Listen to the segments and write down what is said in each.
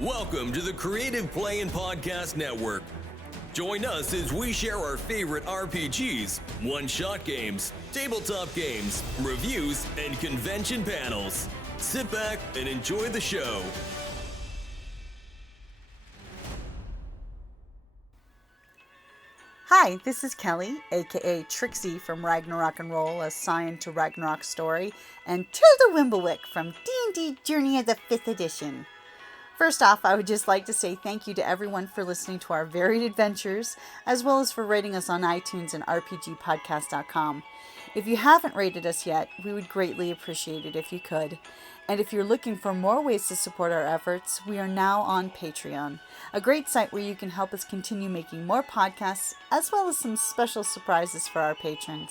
Welcome to the Creative Play and Podcast Network. Join us as we share our favorite RPGs, one-shot games, tabletop games, reviews, and convention panels. Sit back and enjoy the show. Hi, this is Kelly, aka Trixie from Ragnarok and Roll, assigned to Ragnarok Story, and Tilda Wimblewick from D&D Journey of the 5th Edition. First off, I would just like to say thank you to everyone for listening to our varied adventures, as well as for rating us on iTunes and RPGpodcast.com. If you haven't rated us yet, we would greatly appreciate it if you could. And if you're looking for more ways to support our efforts, we are now on Patreon, a great site where you can help us continue making more podcasts, as well as some special surprises for our patrons.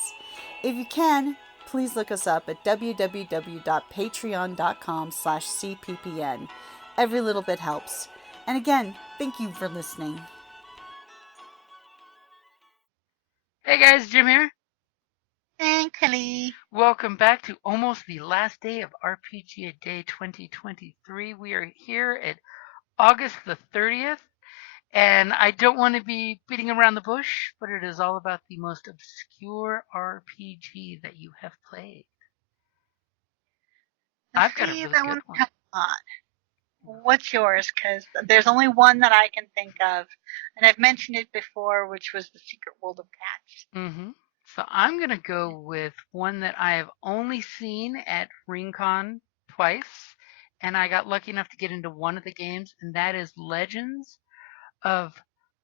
If you can, please look us up at www.patreon.com/cppn. Every little bit helps. And again, thank you for listening. Hey guys, Jim here. And Kelly. Welcome back to almost the last day of RPGaDay 2023. We are here at August the 30th, and I don't want to be beating around the bush, but it is all about the most obscure RPG that you have played. I've got a really good one. What's yours? Because there's only one that I can think of, and I've mentioned it before, which was The Secret World of Cats. Mm-hmm. So I'm going to go with one that I have only seen at RingCon twice, and I got lucky enough to get into one of the games, and that is Legends of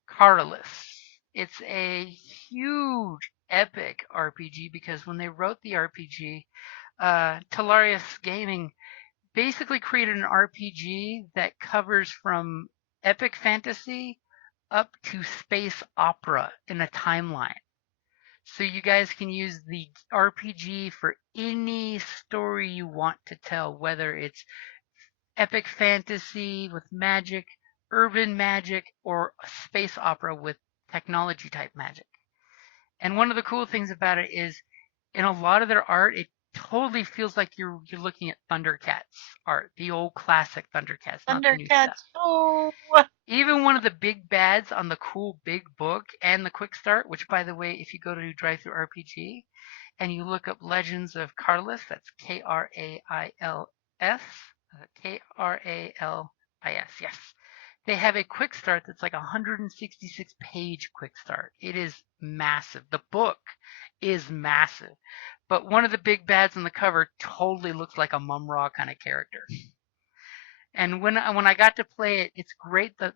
Carolus. It's a huge, epic RPG, because when they wrote the RPG, Telarius Gaming basically created an RPG that covers from epic fantasy up to space opera in a timeline. So you guys can use the RPG for any story you want to tell, whether it's epic fantasy with magic, urban magic, or space opera with technology type magic. And one of the cool things about it is, in a lot of their art, it totally feels like you're looking at Thundercats art, the old classic Thundercats, not the new stuff. Oh. Even one of the big bads on the cool big book and the quick start, which, by the way, if you go to Drive-Thru RPG and you look up Legends of Carolus, that's K-R-A-I-L-S, K-R-A-L-I-S, yes. They have a quick start that's like a 166-page quick start. It is massive. The book is massive. But one of the big bads on the cover totally looks like a Mum-Ra kind of character. And when I got to play it, it's great. The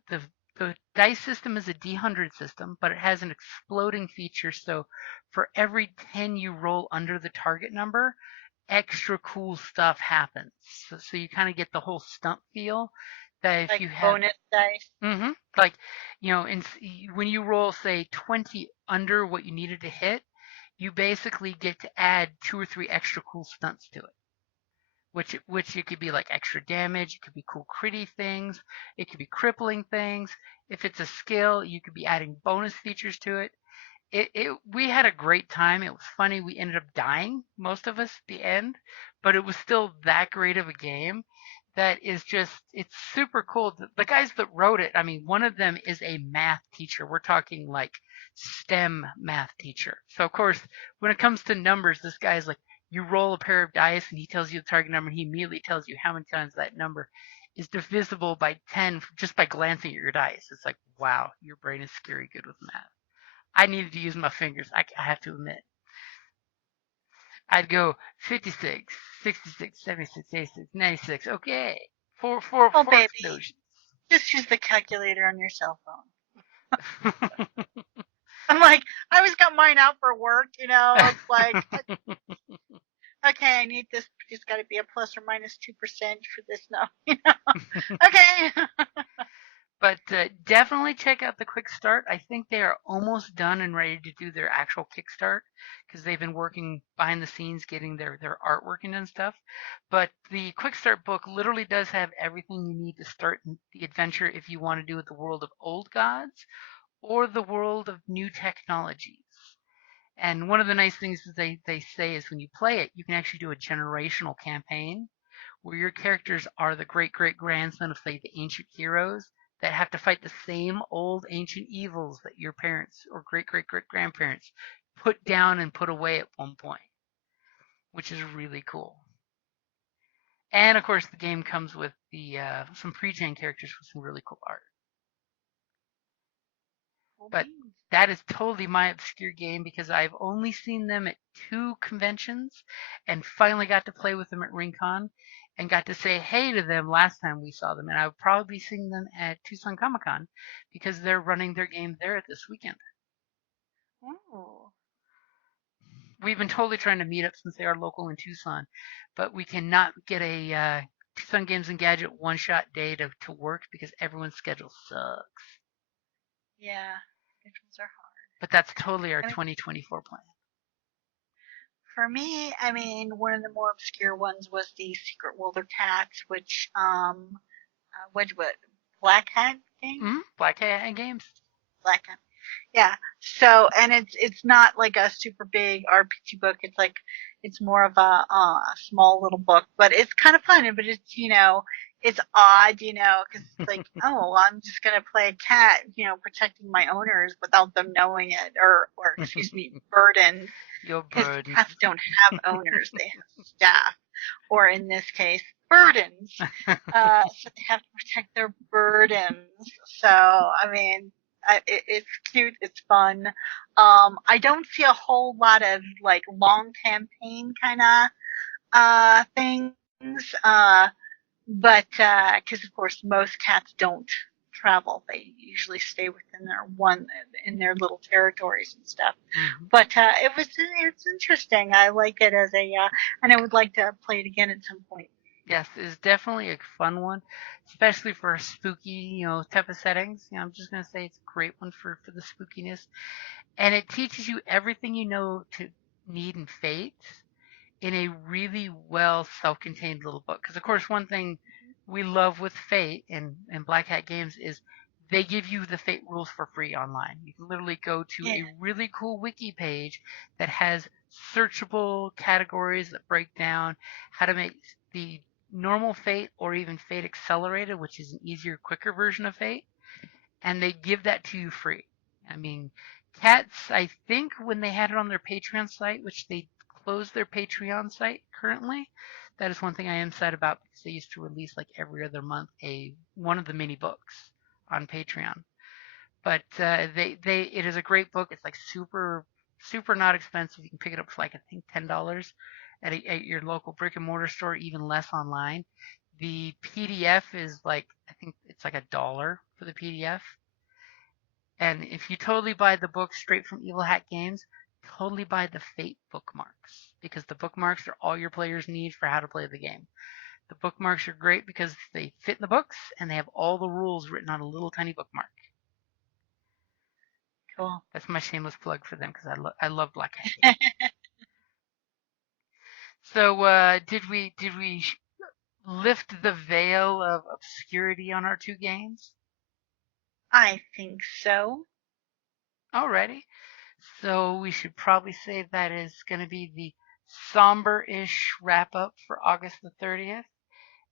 dice system is a D100 system, but it has an exploding feature. So for every 10 you roll under the target number, extra cool stuff happens. So you kind of get the whole stump feel. That if like you have bonus dice. Mm-hmm. Like, when you roll, say, 20 under what you needed to hit, you basically get to add 2 or 3 extra cool stunts to it. Which it could be like extra damage, it could be cool critty things, it could be crippling things. If it's a skill, you could be adding bonus features to it. We had a great time. It was funny. We ended up dying, most of us, at the end, but it was still that great of a game. That is just, it's super cool. The guys that wrote it, I mean, one of them is a math teacher. We're talking like STEM math teacher. So, of course, when it comes to numbers, this guy's like, you roll a pair of dice and he tells you the target number, and he immediately tells you how many times that number is divisible by 10 just by glancing at your dice. It's like, wow, your brain is scary good with math. I needed to use my fingers, I have to admit. I'd go 56, 66, 76, 86, 96. Okay. Four baby. explosions. Just use the calculator on your cell phone. I'm like, I always got mine out for work, It's like, okay, I need this. It's got to be a plus or minus 2% for this now. Okay. But definitely check out the Quick Start. I think they are almost done and ready to do their actual Kickstart, because they've been working behind the scenes getting their artwork and stuff. But the Quick Start book literally does have everything you need to start the adventure if you want to do it the world of old gods or the world of new technologies. And one of the nice things that they say is when you play it, you can actually do a generational campaign, where your characters are the great-great-grandson of, say, the ancient heroes that have to fight the same old ancient evils that your parents or great-great-great-grandparents put down and put away at one point, which is really cool. And, of course, the game comes with the some pre-gen characters with some really cool art. But that is totally my obscure game because I've only seen them at 2 conventions and finally got to play with them at RingCon and got to say hey to them last time we saw them. And I would probably be seeing them at Tucson Comic Con because they're running their game there this weekend. Oh. We've been totally trying to meet up since they are local in Tucson, but we cannot get a Tucson Games and Gadget one-shot day to work because everyone's schedule sucks. Yeah, schedules are hard. But that's totally our 2024 plan. For me, I mean, one of the more obscure ones was the Secret World of Cats, which, what, Black Hat Games? Mm-hmm. Black Hat Games. Black Hat. Yeah. So, and it's not like a super big RPG book. It's like, it's more of a small little book, but it's kind of fun. But it's, it's odd, because it's like, oh, I'm just going to play a cat, protecting my owners without them knowing it, or excuse me, burdens. Your Because burden. cats don't have owners, they have staff, or in this case, burdens. So they have to protect their burdens. So, I mean, it's cute, it's fun. I don't see a whole lot of like long campaign kind of things, but because of course most cats don't travel; they usually stay within their little territories and stuff. Mm-hmm. But it's interesting. I like it as and I would like to play it again at some point. Yes, it's definitely a fun one, especially for spooky, type of settings. I'm just going to say it's a great one for the spookiness. And it teaches you everything you know to need in Fate in a really well self-contained little book. Because, of course, one thing we love with Fate and Black Hat Games is they give you the Fate rules for free online. You can literally go to a really cool wiki page that has searchable categories that break down how to make the normal Fate or even Fate Accelerated, which is an easier, quicker version of Fate, and they give that to you free. I mean, Cats, I think when they had it on their Patreon site, which they closed their Patreon site currently, that is one thing I am sad about because they used to release like every other month one of the mini books on Patreon. But it is a great book. It's like super not expensive. You can pick it up for like I think $10 at your local brick and mortar store, even less online. The PDF is like, I think it's like $1 for the PDF. And if you totally buy the book straight from Evil Hat Games, totally buy the Fate bookmarks because the bookmarks are all your players need for how to play the game. The bookmarks are great because they fit in the books and they have all the rules written on a little tiny bookmark. Cool. That's my shameless plug for them because I love Black Hat Games. So, did we lift the veil of obscurity on our 2 games? I think so. Alrighty. So we should probably say that is going to be the somber-ish wrap-up for August the 30th.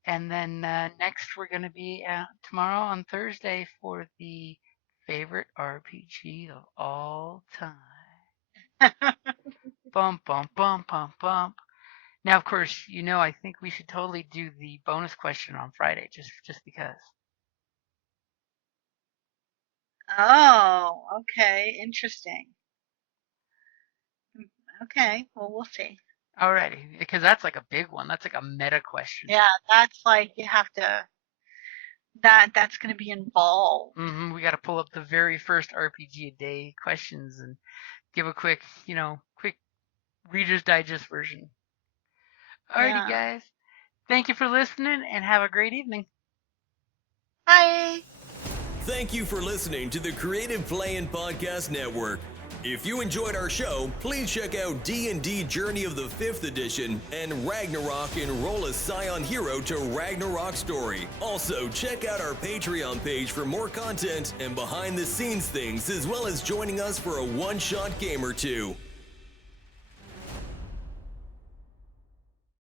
And then next we're going to be tomorrow on Thursday for the favorite RPG of all time. Bump, bump, bump, bump, bump. Now, of course, I think we should totally do the bonus question on Friday, just because. Oh, okay. Interesting. Okay, well, we'll see. Alrighty, because that's like a big one. That's like a meta question. Yeah, that's like you have to. That's going to be involved. Mm-hmm. We got to pull up the very first RPGaDay questions and give a quick Reader's Digest version. Alrighty, guys. Thank you for listening and have a great evening. Bye. Thank you for listening to the Creative Play-In Podcast Network. If you enjoyed our show, please check out D&D Journey of the 5th Edition and Ragnarok Enroll a Scion Hero to Ragnarok Story. Also, check out our Patreon page for more content and behind-the-scenes things, as well as joining us for a one-shot game or two.